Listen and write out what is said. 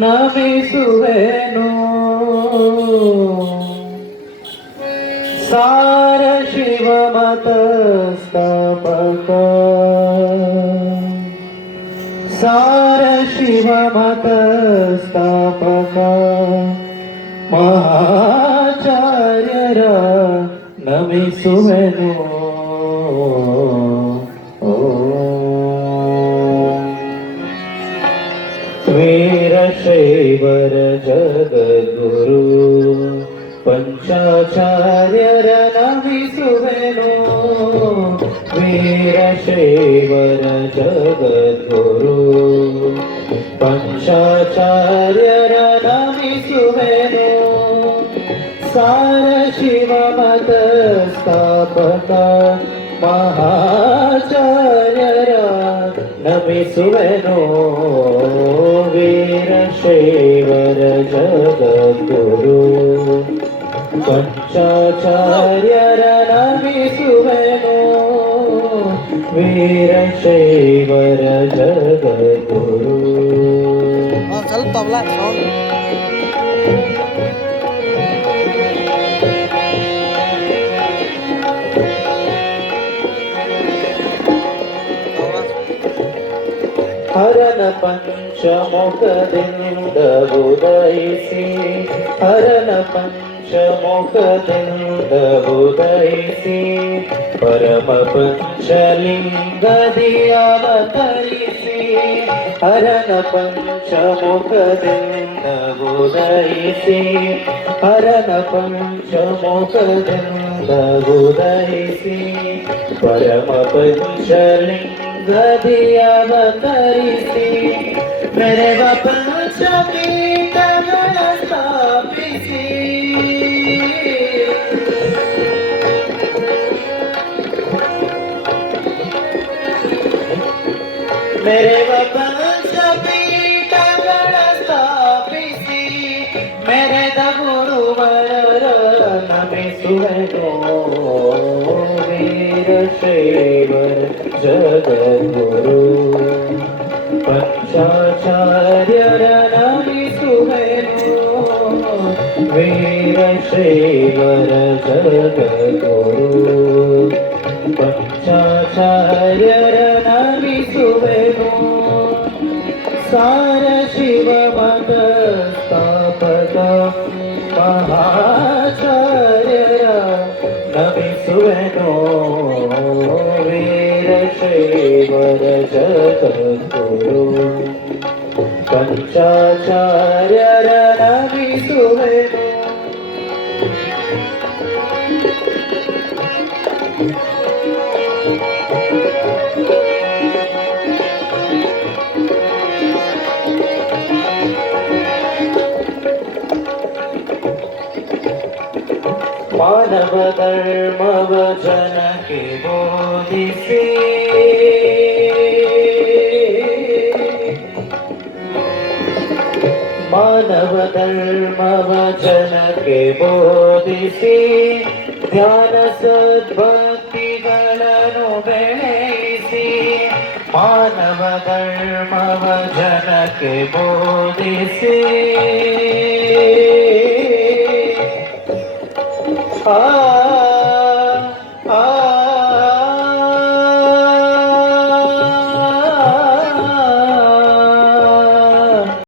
ನಮಿಸುವೆನು ಸಾರ ಶಿವ ಮತ ಸ್ಥಾಪಕ ಸಾರ ಶಿವ ಮತ ಸ್ಥಾಪಕ ಮಹಾಚಾರ್ಯರ ನಮಿಸುವೆನು ಓ ವೀರಶೈವರ ಜಗದ್ಗುರು ಪಂಚಾಚಾರ್ಯರ ನಮಿಸುವೆನು. ವೀರಶೈವರ ಜಗದ್ಗುರು ಪಂಚಾಚಾರ್ಯರ ನಮಿಸುವೆನು. ಸಾರ ಶಿವ ಮತ ಸ್ಥಾಪಕ ಮಹಾಚಾರ್ಯರ ನಮಿಸುವೆನು ವೀರಶೈವರ ಜಗದ್ಗುರು ಪಂಚಾಚಾರ್ಯರ ನಮಿಸುವೆನು ವೀರಶೈವರ ಜಗದ್ಗುರು ಒಂದ್ ಸ್ವಲ್ಪ ಹರನ ಪಂಚಮುಖದಿಂದ ಉದಯಿಸಿ ಹರನ ಪಂಚಮುಖದಿಂದ ಉದಯಿಸಿ ಪರಮ ಪಂಚಲಿಂಗದಿಯವತರಿಸಿ, ಹರನ ಪಂಚಮುಖದಿಂದ ಉದಯಿಸಿ ಹರನ ಪಂಚಮುಖದಿಂದ ಉದಯಿಸಿ ಪರಮ ಪಂಚಲಿಂಗದಿ ಅವತರಿಸಿ ಮೆರೆವ ಪಂಚಪೀಠಗಳ ಸ್ಥಾಪಿಸಿ ಮೆರೆವ ಪಂಚಪೀಠಗಳ ಸ್ಥಾಪಿಸಿ ಮೆರೆದ ಗುರುವರ ನಮಿಸುವೆನು ವೀರಶೈವರ ಜಗದ್ಗುರು ಪಂಚಾಚಾರ್ಯರ ನಮಿಸುವೆನು ವೀರಶೈವರ ಜಗದ್ಗುರು ಪಂಚಾಚಾರ್ಯರ ನಮಿಸುವೆನು ಸಾರ ಶಿವ ಮತ ಸ್ಥಾಪಕ ಮಹಾಚಾರ್ಯರ ನಮಿಸುವೆನು ವೀರಶೈವರ ಜಗದ್ಗುರು ಪಂಚಾಚಾರ್ಯರ ನಮಿಸುವೆನು ಮಾನವ ಧರ್ಮವ ಜನಕ್ಕೆ ಬೋಧಿಸಿ. ಮಾನವ ಧರ್ಮವ ಜನಕ್ಕೆ ಬೋಧಿಸಿ. ಧ್ಯಾನ ಸದ್ಭಕ್ತಿಗಳನ್ನು ಬೆಳೆಸಿ. ಮಾನವ ಧರ್ಮವ ಜನಕ್ಕೆ ಬೋಧಿಸಿ.